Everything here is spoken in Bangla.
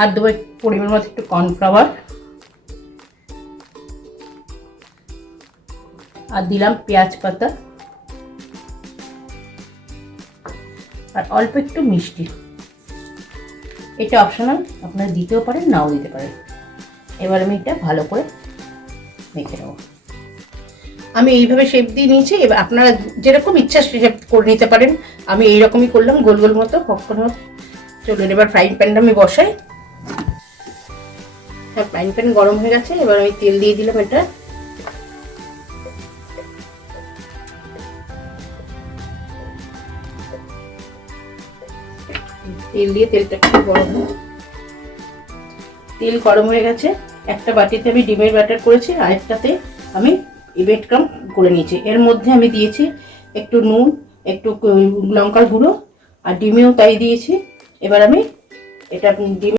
আর দেবো পরিমাণ মতো একটু কর্নফ্লাওয়ার, আর দিলাম পেঁয়াজ পাতা, আর অল্প একটু মিষ্টি। এটা অপশনাল, আপনারা দিতেও পারেন নাও দিতে পারেন। এবার আমি এটা ভালো করে মেখে নেব। আমি এইভাবে শেপ দিয়ে নিয়েছি, এবার আপনারা যেরকম ইচ্ছা শেপ করে নিতে পারেন। আমি এইরকমই করলাম, গোল গোল মতো, পপকর্ন মতো। চলুন এবার ফ্রাইং প্যানটা আমি বসাই। হ্যাঁ, ফ্রাইং প্যান গরম হয়ে গেছে, এবার আমি তেল দিয়ে দিলাম। এটা তেল দিয়ে তেলটা একটু গরম, তেল গরম হয়ে গেছে। একটা বাটিতে আমি ডিমের ব্যাটার করেছি, আরেকটাতে আমি ব্রেড ক্রাম্ব করে নিয়েছি। এর মধ্যে আমি দিয়েছি একটু নুন, একটু লঙ্কার গুঁড়ো, আর ডিমেও তাই দিয়েছি। এবার আমি এটা ডিম